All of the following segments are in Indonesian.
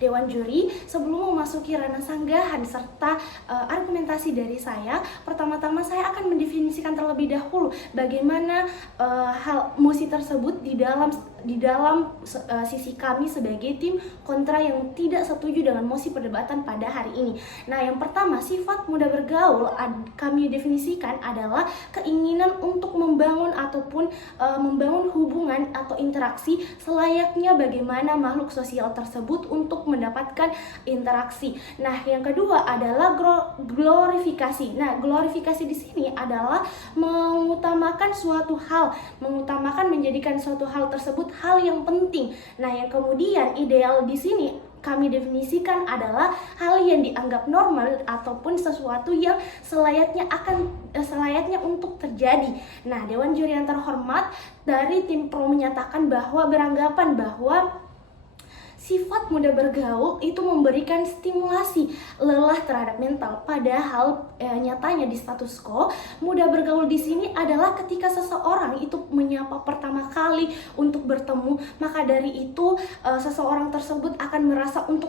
Dewan Juri, sebelum memasuki ranah sanggahan serta argumentasi dari saya, pertama-tama saya akan mendefinisikan terlebih dahulu bagaimana hal mosi tersebut di dalam sisi kami sebagai tim kontra yang tidak setuju dengan mosi perdebatan pada hari ini. Nah, yang pertama, sifat mudah bergaul kami definisikan adalah keinginan untuk membangun ataupun membangun hubungan atau interaksi selayaknya bagaimana makhluk sosial tersebut untuk mendapatkan interaksi. Nah, yang kedua adalah glorifikasi. Nah, glorifikasi di sini adalah mengutamakan suatu hal, menjadikan suatu hal tersebut hal yang penting. Nah, yang kemudian ideal di sini kami definisikan adalah hal yang dianggap normal ataupun sesuatu yang selayaknya untuk terjadi. Nah, Dewan Juri yang terhormat, dari tim pro menyatakan bahwa beranggapan bahwa sifat mudah bergaul itu memberikan stimulasi lelah terhadap mental. Padahal nyatanya di status quo, mudah bergaul di sini adalah ketika seseorang itu menyapa pertama kali untuk bertemu, maka dari itu seseorang tersebut akan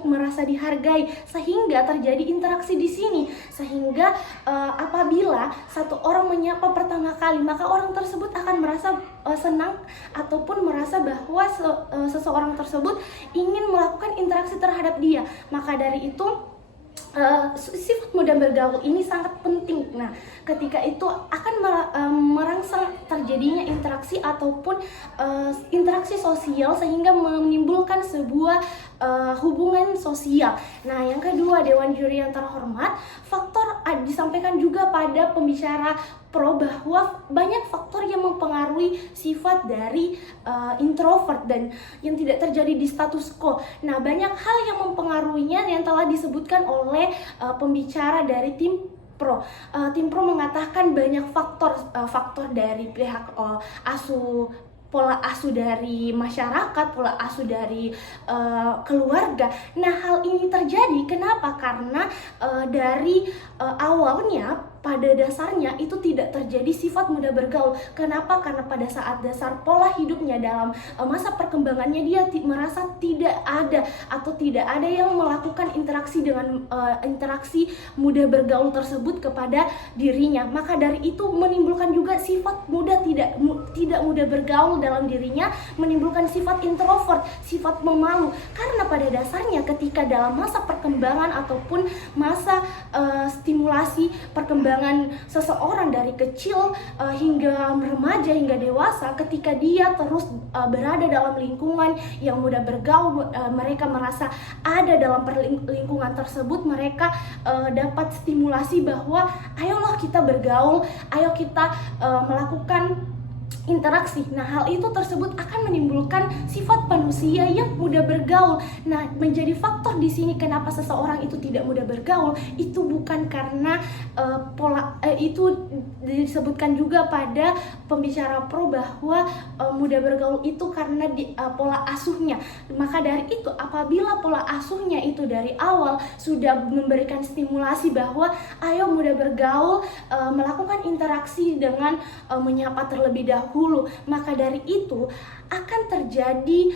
merasa dihargai, sehingga terjadi interaksi di sini. Sehingga apabila satu orang menyapa pertama kali, maka orang tersebut akan merasa senang ataupun merasa bahwa seseorang tersebut ingin melakukan interaksi terhadap dia. Maka dari itu sifat mudah bergaul ini sangat penting. Nah, ketika itu akan merangsang terjadinya interaksi ataupun interaksi sosial sehingga menimbulkan sebuah hubungan sosial. Nah, yang kedua, Dewan Juri yang terhormat, faktor disampaikan juga pada pembicara pro bahwa banyak faktor yang mempengaruhi sifat dari introvert dan yang tidak terjadi di status quo. Nah, banyak hal yang mempengaruhinya yang telah disebutkan oleh pembicara dari tim pro. Tim pro mengatakan banyak faktor dari pihak pola asuh dari masyarakat, pola asuh dari keluarga. Nah, hal ini terjadi kenapa? Karena dari awalnya pada dasarnya itu tidak terjadi sifat mudah bergaul. Kenapa? Karena pada saat dasar pola hidupnya dalam masa perkembangannya dia merasa tidak ada yang melakukan interaksi dengan interaksi mudah bergaul tersebut kepada dirinya. Maka dari itu menimbulkan juga sifat tidak mudah bergaul dalam dirinya, menimbulkan sifat introvert, sifat memalu. Karena pada dasarnya ketika dalam masa perkembangan ataupun masa stimulasi perkembangan seseorang dari kecil hingga remaja hingga dewasa, ketika dia terus berada dalam lingkungan yang mudah bergaul, mereka merasa ada dalam lingkungan tersebut, mereka dapat stimulasi bahwa ayolah kita bergaul, ayo kita melakukan interaksi. Nah, hal itu tersebut akan menimbulkan sifat manusia yang mudah bergaul. Nah, menjadi faktor di sini kenapa seseorang itu tidak mudah bergaul, itu bukan karena itu disebutkan juga pada pembicara pro bahwa mudah bergaul itu karena pola asuhnya. Maka dari itu apabila pola asuhnya itu dari awal sudah memberikan stimulasi bahwa ayo mudah bergaul, melakukan interaksi dengan menyapa terlebih dahulu, maka dari itu akan terjadi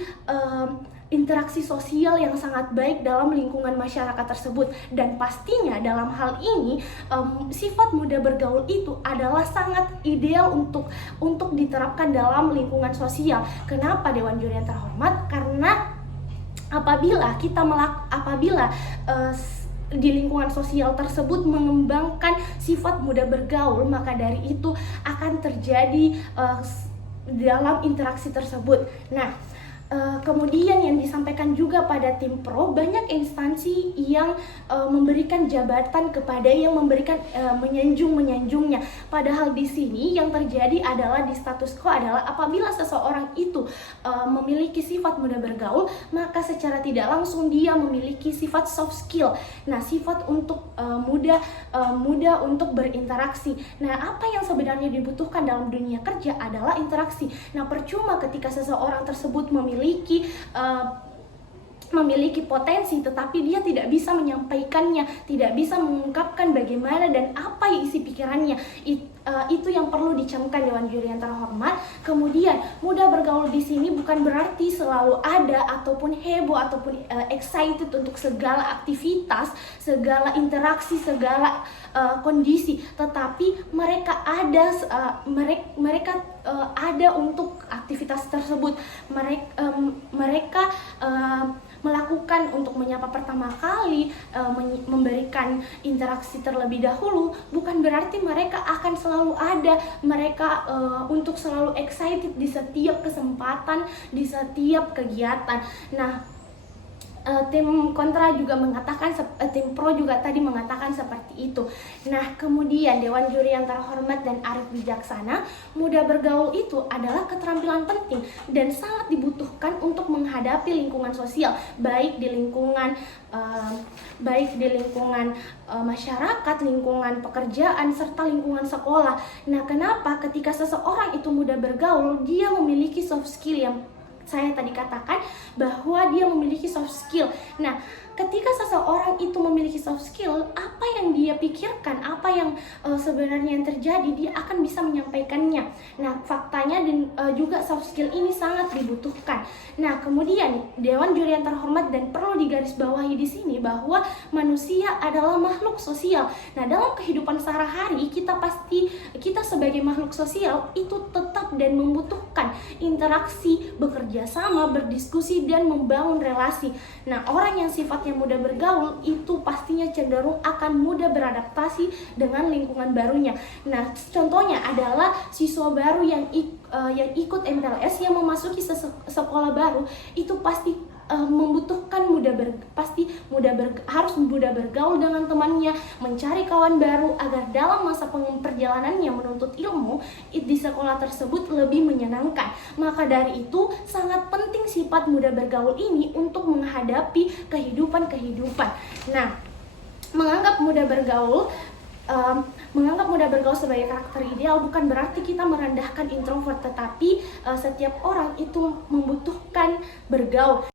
interaksi sosial yang sangat baik dalam lingkungan masyarakat tersebut. Dan pastinya dalam hal ini sifat mudah bergaul itu adalah sangat ideal untuk diterapkan dalam lingkungan sosial. Kenapa, Dewan Juri yang terhormat? Karena apabila di lingkungan sosial tersebut mengembangkan sifat mudah bergaul, maka dari itu akan terjadi dalam interaksi tersebut. Nah, kemudian yang disampaikan juga pada tim pro, banyak instansi yang memberikan jabatan kepada yang memberikan menyanjungnya. Padahal di sini yang terjadi adalah di status quo adalah apabila seseorang itu memiliki sifat mudah bergaul, maka secara tidak langsung dia memiliki sifat soft skill. Nah, sifat untuk mudah untuk berinteraksi. Nah, apa yang sebenarnya dibutuhkan dalam dunia kerja adalah interaksi. Nah, percuma ketika seseorang tersebut memiliki potensi tetapi dia tidak bisa menyampaikannya, tidak bisa mengungkapkan bagaimana dan apa isi pikirannya. Itu yang perlu dicamkan Dewan Juri yang terhormat. Kemudian mudah bergaul di sini bukan berarti selalu ada ataupun heboh ataupun excited untuk segala aktivitas, segala interaksi, segala kondisi, tetapi mereka ada ada untuk aktivitas tersebut. Mereka melakukan untuk menyapa pertama kali, memberikan interaksi terlebih dahulu, bukan berarti mereka akan selalu ada. Mereka untuk selalu excited di setiap kesempatan, di setiap kegiatan. Nah, tim kontra juga mengatakan, tim pro juga tadi mengatakan seperti itu. Nah, kemudian Dewan Juri yang terhormat dan arif bijaksana, mudah bergaul itu adalah keterampilan penting dan sangat dibutuhkan untuk menghadapi lingkungan sosial, baik di lingkungan masyarakat, lingkungan pekerjaan, serta lingkungan sekolah. Nah, kenapa ketika seseorang itu mudah bergaul, dia memiliki soft skill yang saya tadi katakan bahwa dia memiliki soft skill. Nah, ketika seseorang itu memiliki soft skill, apa yang dia pikirkan, apa yang sebenarnya yang terjadi, dia akan bisa menyampaikannya. Nah, faktanya dan juga soft skill ini sangat dibutuhkan. Nah, kemudian Dewan Juri yang terhormat dan perlu digarisbawahi di sini bahwa manusia adalah makhluk sosial. Nah, dalam kehidupan sehari-hari kita sebagai makhluk sosial itu tetap dan membutuhkan interaksi, bekerja sama, berdiskusi dan membangun relasi. Nah, orang yang sifatnya mudah bergaul itu pastinya cenderung akan mudah beradaptasi dengan lingkungan barunya. Nah, contohnya adalah siswa baru yang ikut MPLS, yang memasuki sekolah baru itu pasti membutuhkan harus mudah bergaul dengan temannya, mencari kawan baru agar dalam masa perjalanannya menuntut ilmu di sekolah tersebut lebih menyenangkan. Maka dari itu sangat penting sifat mudah bergaul ini untuk menghadapi kehidupan. Nah, menganggap mudah bergaul sebagai karakter ideal bukan berarti kita merendahkan introvert, tetapi setiap orang itu membutuhkan bergaul.